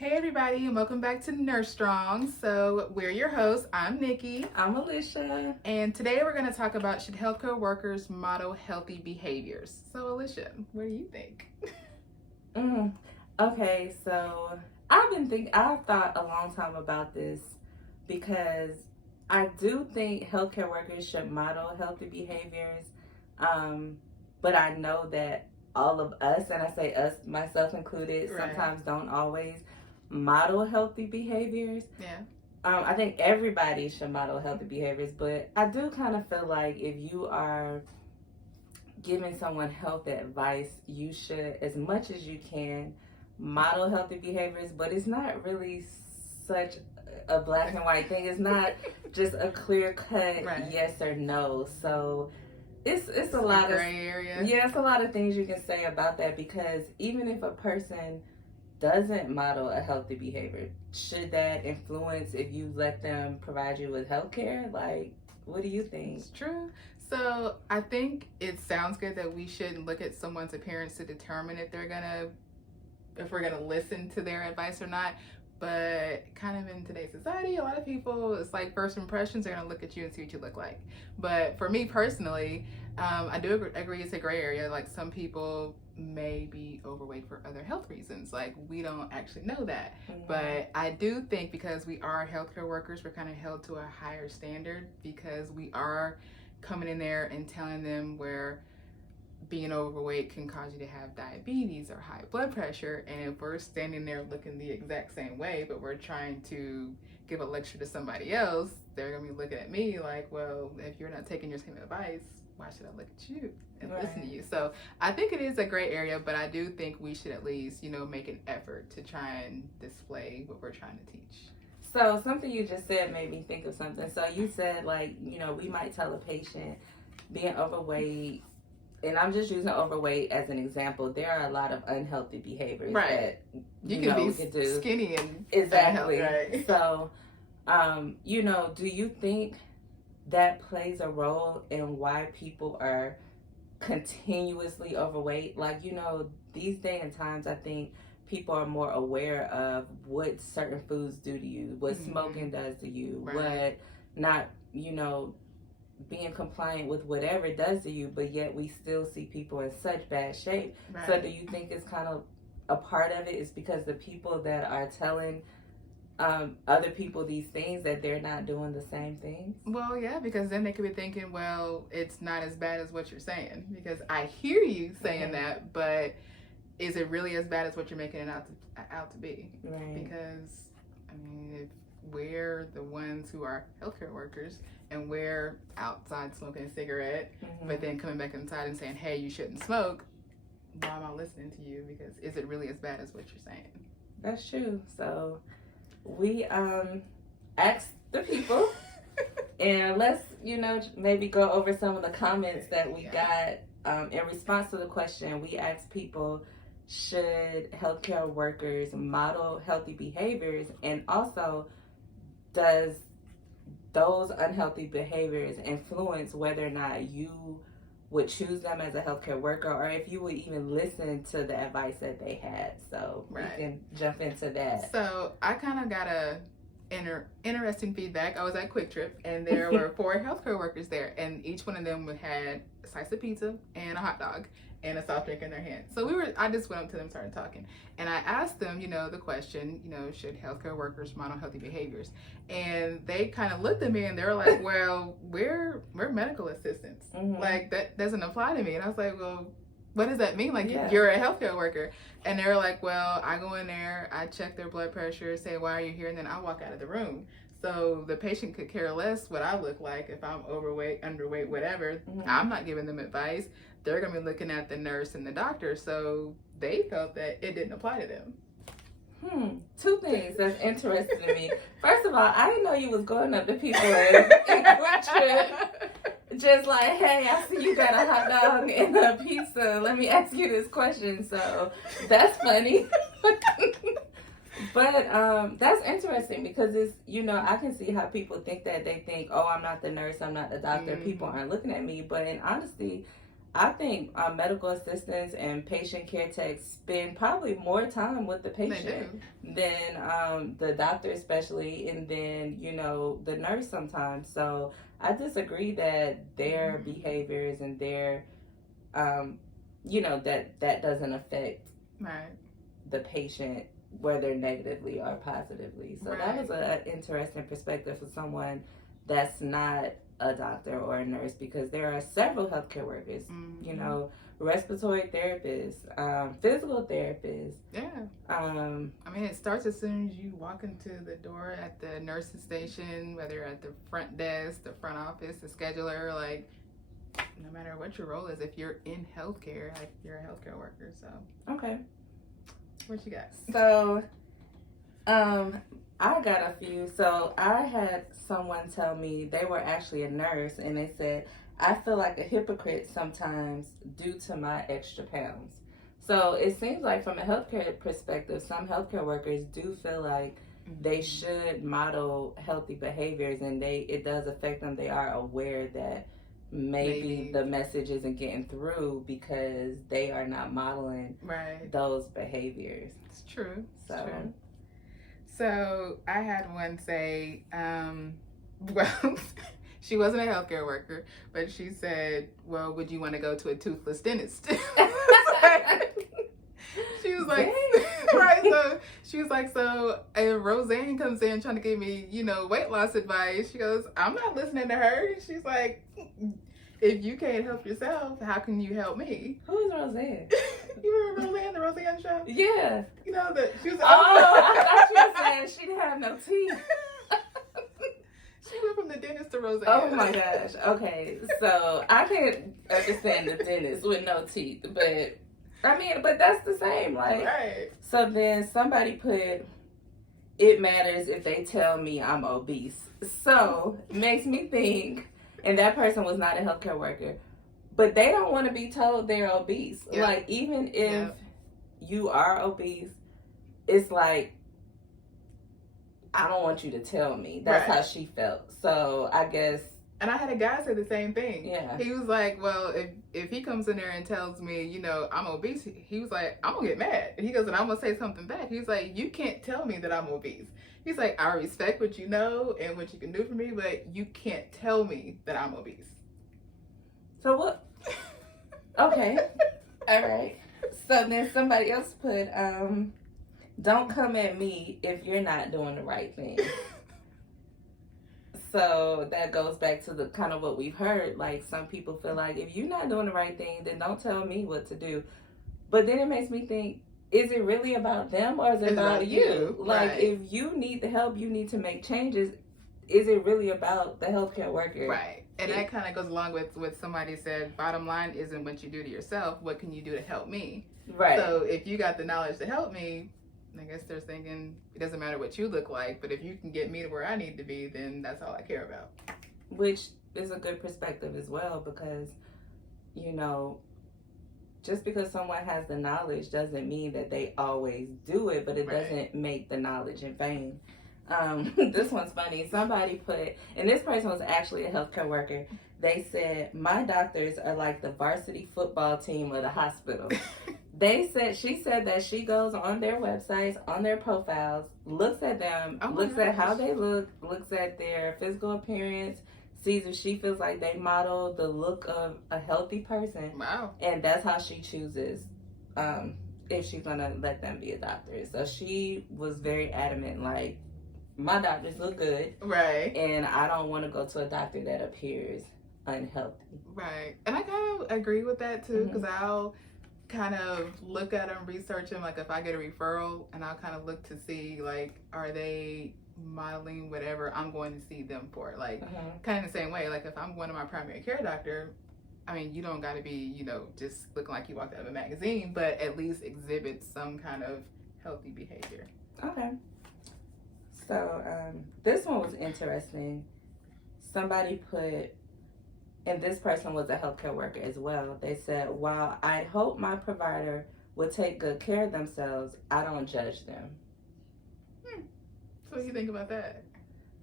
Hey everybody, and welcome back to Nurse Strong. So we're your hosts. I'm Nikki. I'm Alicia. And today we're going to talk about should healthcare workers model healthy behaviors. So Alicia, what do you think? Okay, so I've thought a long time about this because I do think healthcare workers should model healthy behaviors. But I know that all of us, and I say us, myself included, Right. sometimes don't always model healthy behaviors. Yeah. I think everybody should model healthy behaviors, but I do kind of feel like if you are giving someone health advice, you should, as much as you can, model healthy behaviors, but it's not really such a black and white thing. It's not just a clear cut yes or no. So it's a lot of gray area. Yeah, it's a lot of things you can say about that, because even if a person doesn't model a healthy behavior, should that influence if you let them provide you with health care? Like, what do you think? It's true. So I think it sounds good that we shouldn't look at someone's appearance to determine if we're gonna listen to their advice or not. But kind of in today's society, a lot of people, it's like first impressions, are gonna look at you and see what you look like. But for me personally, I do agree it's a gray area. Like, some people may be overweight for other health reasons. Like, we don't actually know that. Mm-hmm. But I do think because we are healthcare workers, we're kind of held to a higher standard, because we are coming in there and telling them where being overweight can cause you to have diabetes or high blood pressure. And if we're standing there looking the exact same way, but we're trying to give a lecture to somebody else, they're gonna be looking at me like, well, if you're not taking your same advice, why should I look at you and listen to you? So I think it is a gray area, but I do think we should at least, make an effort to try and display what we're trying to teach. So something you just said made me think of something. So you said, like, we might tell a patient being overweight, and I'm just using overweight as an example. There are a lot of unhealthy behaviors that you can be skinny and exactly. Right. So, do you think that plays a role in why people are continuously overweight? Like, these day and times, I think people are more aware of what certain foods do to you, what smoking does to you, what not, being compliant with whatever it does to you, but yet we still see people in such bad shape. Right. So do you think it's kind of a part of it is because the people that are telling other people these things, that they're not doing the same things? Well, yeah, because then they could be thinking, well, it's not as bad as what you're saying, because I hear you saying that, but is it really as bad as what you're making it out to be? Right. Because, if we're the ones who are healthcare workers and we're outside smoking a cigarette, but then coming back inside and saying, hey, you shouldn't smoke, why am I listening to you? Because is it really as bad as what you're saying? That's true. So we asked the people, and let's, maybe go over some of the comments that we got in response to the question. We asked people, should healthcare workers model healthy behaviors? And also, does those unhealthy behaviors influence whether or not you would choose them as a healthcare worker, or if you would even listen to the advice that they had? So we can jump into that. So I kind of got interesting feedback. I was at Quick Trip, and there were 4 healthcare workers there, and each one of them had a slice of pizza and a hot dog and a soft drink in their hand. So I just went up to them, started talking, and I asked them, the question, should healthcare workers model healthy behaviors? And they kind of looked at me and they were like, well, we're medical assistants. Like, that doesn't apply to me. And I was like, well, what does that mean? Like, you're a healthcare worker. And they were like, well, I go in there, I check their blood pressure, say, why are you here? And then I walk out of the room. So the patient could care less what I look like, if I'm overweight, underweight, whatever. I'm not giving them advice. They're going to be looking at the nurse and the doctor. So they felt that it didn't apply to them. 2 things that's interesting to me. First of all, I didn't know you was going up to people and just like, hey, I see you got a hot dog and a pizza. Let me ask you this question. So that's funny. But that's interesting, because it's, I can see how people think that. They think, oh, I'm not the nurse, I'm not the doctor, people aren't looking at me. But in honesty, I think medical assistants and patient care techs spend probably more time with the They patient do. than the doctor, especially, and then the nurse sometimes. So I disagree that their Mhm. behaviors and their um, that doesn't affect Right. the patient, whether negatively or positively. So that Right. was an interesting perspective for someone that's not a doctor or a nurse, because there are several healthcare workers, Mm-hmm. respiratory therapists, physical therapists. Yeah. Um, I mean, it starts as soon as you walk into the door at the nurse's station, whether you're at the front desk, the front office, the scheduler, like, no matter what your role is, if you're in healthcare, like, you're a healthcare worker. So, okay. what you got? So, I got a few. So I had someone tell me they were actually a nurse, and they said, I feel like a hypocrite sometimes due to my extra pounds. So it seems like from a healthcare perspective, some healthcare workers do feel like they should model healthy behaviors, and it does affect them. They are aware that maybe the message isn't getting through because they are not modeling Right. those behaviors. It's true. So. It's true. So I had one say, well, she wasn't a healthcare worker, but she said, well, would you want to go to a toothless dentist? She was like, right. So she was like, so if Roseanne comes in trying to give me, weight loss advice, she goes, I'm not listening to her. She's like, if you can't help yourself, how can you help me? Who is Roseanne? You remember Roseanne, the Roseanne show? Yeah. That she was. Oh, I thought you were saying she didn't have no teeth. She went from the dentist to Roseanne. Oh my gosh. Okay, so I can understand the dentist with no teeth, but that's the same. Like, right. So then somebody put, it matters if they tell me I'm obese. So makes me think, and that person was not a healthcare worker, but they don't want to be told they're obese. Yep. Like, even if you are obese, it's like, I don't want you to tell me. That's how she felt. So I guess. And I had a guy say the same thing. Yeah. He was like, well, if he comes in there and tells me, I'm obese, he was like, I'm going to get mad. And he goes, and I'm going to say something back. He's like, you can't tell me that I'm obese. He's like, I respect what you know and what you can do for me, but you can't tell me that I'm obese. So what? Okay. All right. So then somebody else put, don't come at me if you're not doing the right thing. So that goes back to the kind of what we've heard. Like, some people feel like if you're not doing the right thing, then don't tell me what to do. But then it makes me think, is it really about them or is it about you? Like, if you need the help, you need to make changes. Is it really about the healthcare worker? Right. And that kind of goes along with what somebody said. Bottom line isn't what you do to yourself. What can you do to help me? Right. So if you got the knowledge to help me, I guess they're thinking it doesn't matter what you look like, but if you can get me to where I need to be, then that's all I care about. Which is a good perspective as well, because, just because someone has the knowledge doesn't mean that they always do it, but it doesn't make the knowledge in vain. This one's funny. Somebody put, and this person was actually a healthcare worker. They said, my doctors are like the varsity football team of the hospital. She said that she goes on their websites, on their profiles, looks at them, looks at how they look, looks at their physical appearance, sees if she feels like they model the look of a healthy person. Wow. And that's how she chooses if she's going to let them be a doctor. So she was very adamant, like, my doctors look good. Right. And I don't want to go to a doctor that appears unhealthy. Right. And I kind of agree with that, too, because I'll kind of look at them, research them, like if I get a referral, and I'll kind of look to see, like, are they modeling whatever I'm going to see them for? Like, kind of the same way, like if I'm going to my primary care doctor, I mean, you don't got to be, just looking like you walked out of a magazine, but at least exhibit some kind of healthy behavior. Okay. So this one was interesting. Somebody put, and this person was a healthcare worker as well. They said, while I hope my provider would take good care of themselves, I don't judge them. So what do you think about that?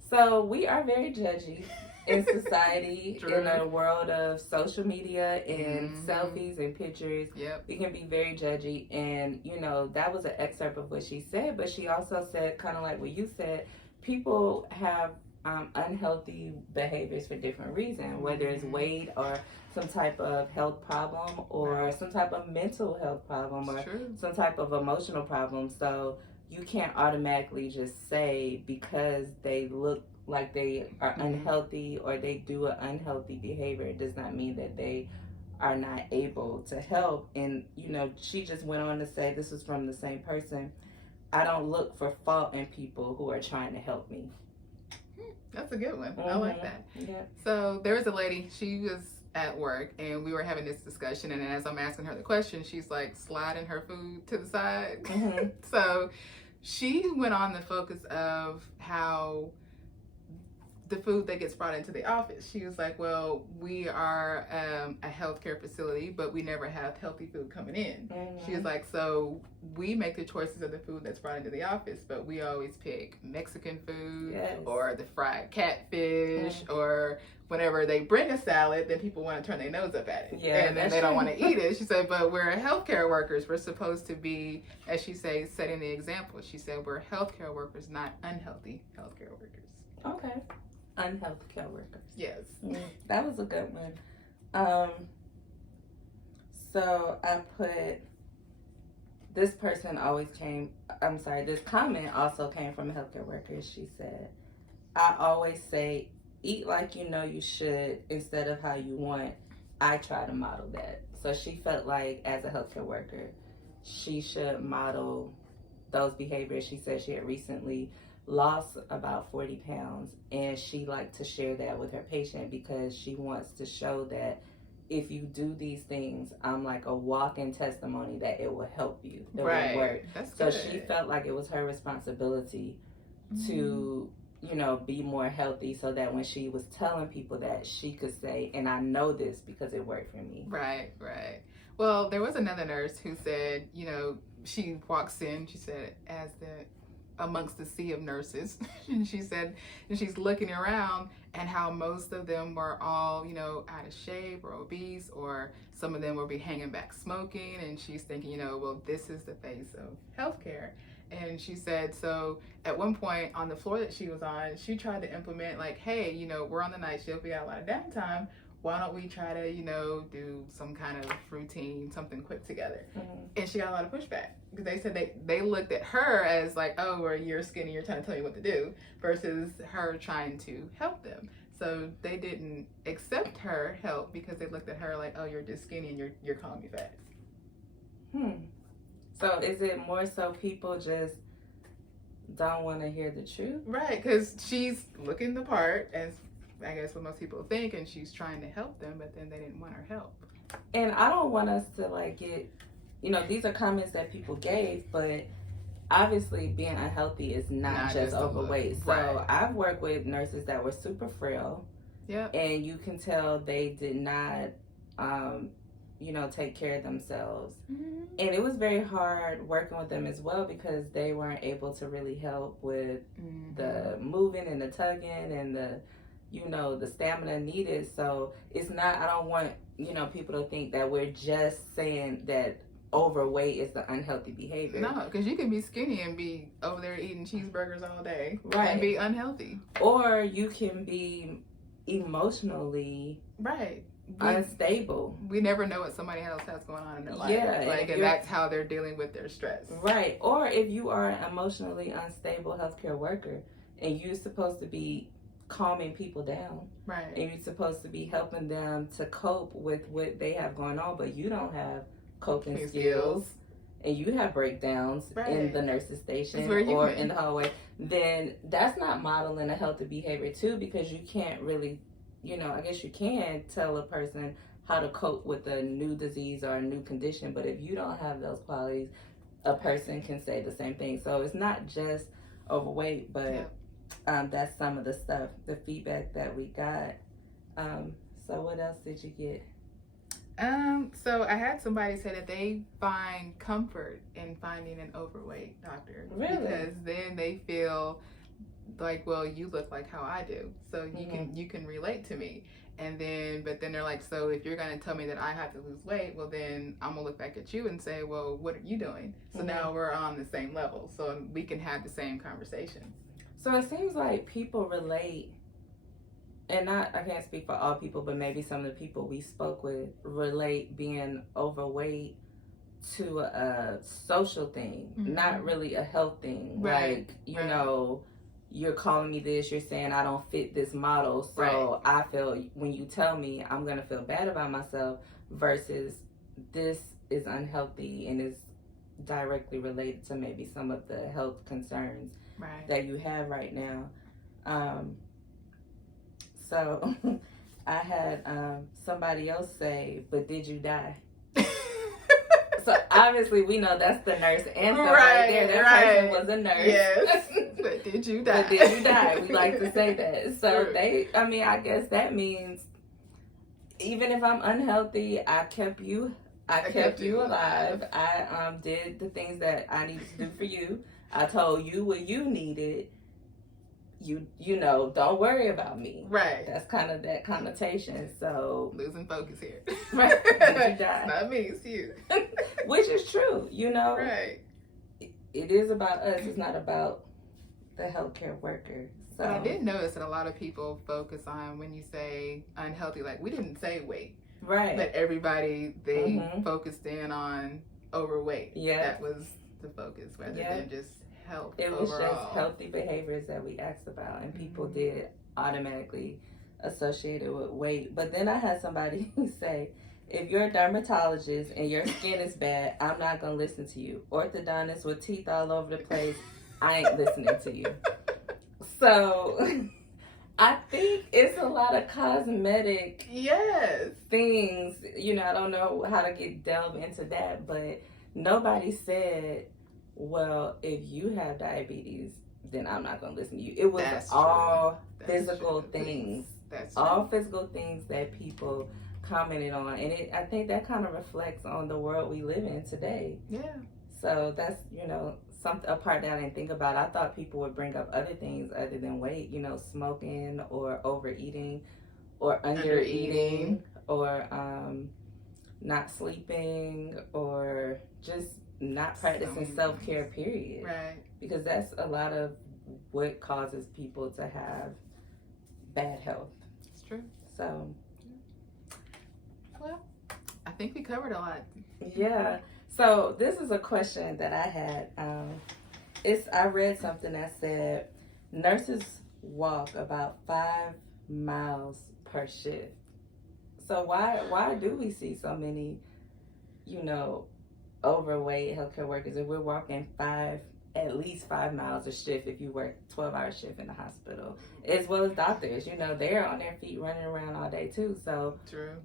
So we are very judgy. in society, True. in a world of social media and Mhm. selfies and pictures. Yep. We can be very judgy. And, you know, that was an excerpt of what she said. But she also said, kind of like what you said, people have unhealthy behaviors for different reasons, whether it's weight or some type of health problem or some type of mental health problem or some type of emotional problem. So you can't automatically just say because they look like they are unhealthy or they do an unhealthy behavior, it does not mean that they are not able to help. And, you know, she just went on to say, this was from the same person, I don't look for fault in people who are trying to help me. That's a good one. I like that. Yeah. So there was a lady, she was at work and we were having this discussion, and as I'm asking her the question, she's like sliding her food to the side. So she went on the focus of how the food that gets brought into the office. She was like, well, we are a healthcare facility, but we never have healthy food coming in. She was like, so we make the choices of the food that's brought into the office, but we always pick Mexican food or the fried catfish or whenever they bring a salad, then people want to turn their nose up at it. And then they don't want to eat it. She said, but we're healthcare workers. We're supposed to be, as she says, setting the example. She said, we're healthcare workers, not unhealthy healthcare workers. Okay. Unhealthy care workers. Yes. That was a good one. So I put, this comment also came from a healthcare worker. She said, I always say, eat like you know you should instead of how you want. I try to model that. So she felt like as a healthcare worker, she should model those behaviors. She said she had recently lost about 40 pounds, and she liked to share that with her patient because she wants to show that if you do these things, I'm like a walking testimony that it will help you. It will work. That's so good. She felt like it was her responsibility to, you know, be more healthy so that when she was telling people that, she could say, and I know this because it worked for me. Right. Well, there was another nurse who said, you know, she walks in, she said, as amongst the sea of nurses, and she said, and she's looking around and how most of them were all, you know, out of shape or obese, or some of them will be hanging back smoking, and she's thinking, you know, well, this is the face of healthcare. And she said, so at one point on the floor that she was on, she tried to implement like, hey, you know, we're on the night shift, we got a lot of downtime, why don't we try to, you know, do some kind of routine, something quick together? And she got a lot of pushback because they said they looked at her as like, oh, well, you're skinny, you're trying to tell me what to do, versus her trying to help them. So they didn't accept her help because they looked at her like, oh, you're just skinny and you're calling me fat. So is it more so people just don't want to hear the truth? Right, because she's looking the part, as I guess what most people think, and she's trying to help them, but then they didn't want her help. And I don't want us to like get, you know, these are comments that people gave, but obviously being unhealthy is not just overweight. So I've worked with nurses that were super frail. Yeah. And you can tell they did not, you know, take care of themselves. And it was very hard working with them as well because they weren't able to really help with the moving and the tugging and the, you know, the stamina needed. So it's not, I don't want, you know, people to think that we're just saying that overweight is the unhealthy behavior. No, because you can be skinny and be over there eating cheeseburgers all day and be unhealthy. Or you can be emotionally unstable. We never know what somebody else has going on in their life. And that's how they're dealing with their stress. Right. Or if you are an emotionally unstable healthcare worker and you're supposed to be calming people down. And you're supposed to be helping them to cope with what they have going on, but you don't have coping skills and you have breakdowns in the nurse's station or in the hallway, then that's not modeling a healthy behavior too, because you can't really, you know, I guess you can tell a person how to cope with a new disease or a new condition, but if you don't have those qualities, a person can say the same thing. So it's not just overweight, but that's some of the stuff, the feedback that we got. So what else did you get? So I had somebody say that they find comfort in finding an overweight doctor. Really? Because then they feel like, well, you look like how I do, so you can relate to me. And then, but then they're like, so if you're gonna tell me that I have to lose weight, well, then I'm gonna look back at you and say, well, what are you doing? So now we're on the same level, so we can have the same conversation. So it seems like people relate, and I can't speak for all people, but maybe some of the people we spoke with relate being overweight to a social thing, not really a health thing. Right. Like, you know, you're calling me this, you're saying I don't fit this model, so I feel, when you tell me, I'm going to feel bad about myself, versus this is unhealthy and is directly related to maybe some of the health concerns that you have right now. So I had somebody else say, but did you die? So obviously we know that's the nurse answer right there. That person was a nurse. Yes. But did you die? But did you die? We like to say that. So I guess that means even if I'm unhealthy, I kept you alive. I did the things that I needed to do for you. I told you what you needed. You know, don't worry about me. Right. That's kind of that connotation. So losing focus here. Right. Did you die? It's not me, it's you. Which is true, you know. Right. It is about us. It's not about the healthcare worker. So but I did notice that a lot of people focus on, when you say unhealthy, like, we didn't say weight. Right. But everybody, they focused in on overweight. Yeah. That was the focus, rather than just health. It was just healthy behaviors that we asked about, and people did automatically associate it with weight. But then I had somebody say, if you're a dermatologist and your skin is bad, I'm not going to listen to you. Orthodontist with teeth all over the place, I ain't listening to you. So I think it's a lot of cosmetic things. You know, I don't know how to delve into that, but nobody said, well, if you have diabetes, then I'm not going to listen to you. It was all physical things. All physical things that people commented on. And I think that kind of reflects on the world we live in today. Yeah. So that's, you know, a part that I didn't think about. I thought people would bring up other things other than weight, you know, smoking or overeating or undereating or not sleeping or just not practicing self-care, period. Right. Because that's a lot of what causes people to have bad health. It's true. So, well, I think we covered a lot. Yeah. So this is a question that I had. I read something that said nurses walk about 5 miles per shift. So why do we see so many, you know, overweight healthcare workers if we're walking at least 5 miles a shift if you work 12-hour shift in the hospital, as well as doctors? You know, they're on their feet running around all day too. So true.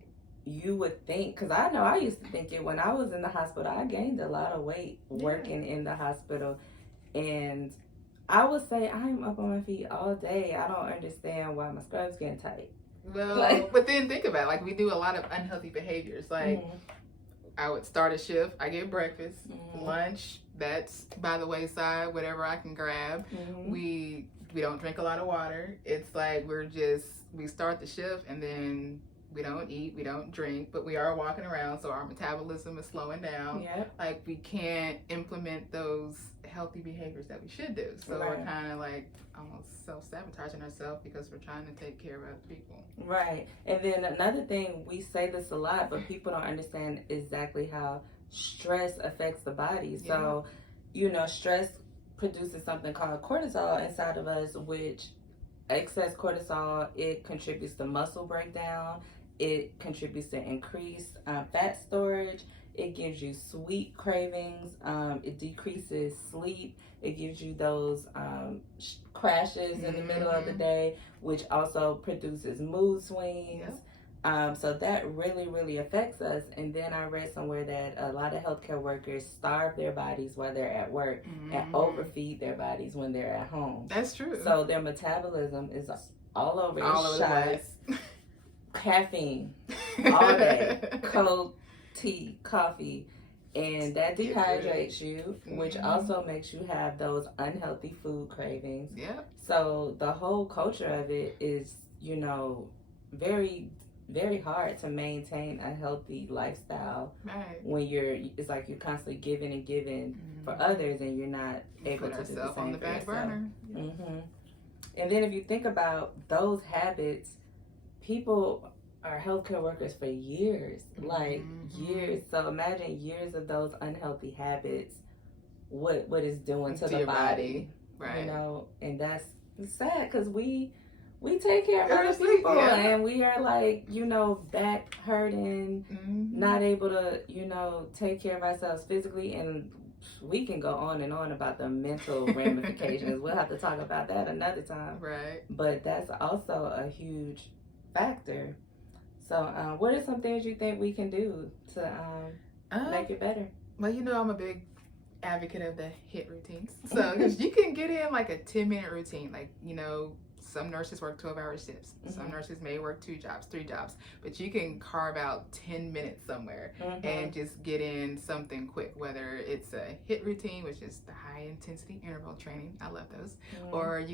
You would think, because I know I used to think it when I was in the hospital, I gained a lot of weight working in the hospital. And I would say I'm up on my feet all day. I don't understand why my scrubs getting tight. Well, but then think about it. Like, we do a lot of unhealthy behaviors. Like, I would start a shift, I get breakfast, lunch, that's by the wayside, whatever I can grab. We don't drink a lot of water. It's like we start the shift and then we don't eat, we don't drink, but we are walking around, so our metabolism is slowing down. Yep. Like, we can't implement those healthy behaviors that we should do. So we're kind of like almost self-sabotaging ourselves because we're trying to take care of other people. Right. And then another thing, we say this a lot, but people don't understand exactly how stress affects the body. Yeah. So, you know, stress produces something called cortisol inside of us, which excess cortisol, it contributes to muscle breakdown. It contributes to increased fat storage. It gives you sweet cravings. It decreases sleep. It gives you those crashes in the middle of the day, which also produces mood swings. Yep. So that really, really affects us. And then I read somewhere that a lot of healthcare workers starve their bodies while they're at work and overfeed their bodies when they're at home. That's true. So their metabolism is all over the place. Caffeine all day, Coke, tea, coffee, And that Get dehydrates you, which Mhm. also makes you have those unhealthy food cravings. Yep. So the whole culture of it is, very, very hard to maintain a healthy lifestyle Right. when it's like you're constantly giving and giving for Mhm. others and you're not able Put to do the ourselves on same the for back yourself. burner. Yep. hmm And then if you think about those habits, people are healthcare workers for years, like years. So imagine years of those unhealthy habits, what it's doing to the your body, right? And that's sad because we take care of other Seriously, people, yeah. and we are like back hurting, not able to take care of ourselves physically, and we can go on and on about the mental ramifications. We'll have to talk about that another time, Right? but that's also a huge factor. So, what are some things you think we can do to make it better? Well, I'm a big advocate of the HIIT routines. So, because you can get in like a 10-minute routine, like, some nurses work 12-hour shifts. Some nurses may work 2 jobs, 3 jobs, but you can carve out 10 minutes somewhere and just get in something quick, whether it's a HIIT routine, which is the high intensity interval training. I love those. Or,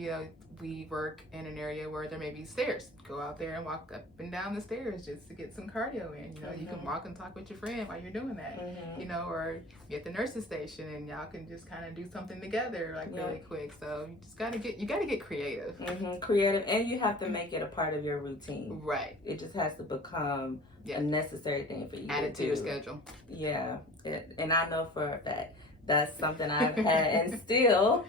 we work in an area where there may be stairs. Go out there and walk up and down the stairs just to get some cardio in. You can walk and talk with your friend while you're doing that. Or you're at the nurse's station and y'all can just kind of do something together, like really quick. So you just gotta get creative. Creative, and you have to make it a part of your routine. Right. It just has to become a necessary thing for you. Add it to your schedule. Yeah, and I know for a fact that's something I've had, and still.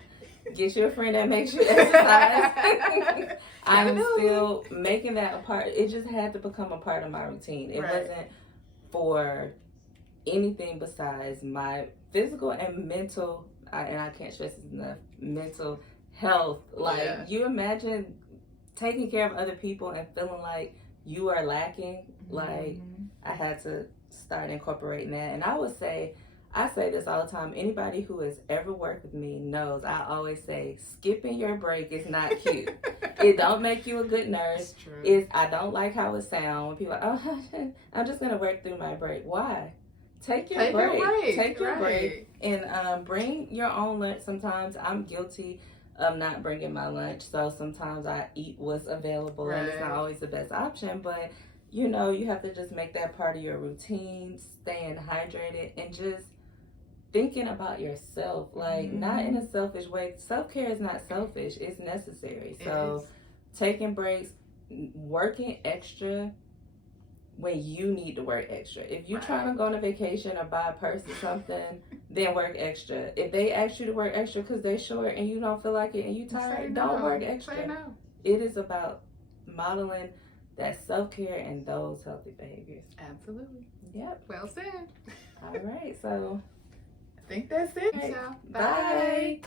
Get you a friend that makes you exercise. I'm still making that a part. It just had to become a part of my routine. It wasn't for anything besides my physical and mental, and I can't stress this enough, mental health. Like, you imagine taking care of other people and feeling like you are lacking. Like, I had to start incorporating that. And I say this all the time. Anybody who has ever worked with me knows I always say skipping your break is not cute. It don't make you a good nurse. I don't like how it sounds when people are, I'm just gonna work through my break. Why? Take your break. Take your break and bring your own lunch. Sometimes I'm guilty of not bringing my lunch, so sometimes I eat what's available, and it's not always the best option, but you have to just make that part of your routine, staying hydrated, and just thinking about yourself, like not in a selfish way. Self-care is not selfish, it's necessary. So taking breaks, working extra when you need to work extra. If you're trying to go on a vacation or buy a purse or something, then work extra. If they ask you to work extra because they're short and you don't feel like it and you tired, don't work extra. It is about modeling that self-care and those healthy behaviors. Absolutely. Yep. Well said. All right, so I think that's it. Right. Bye. Bye.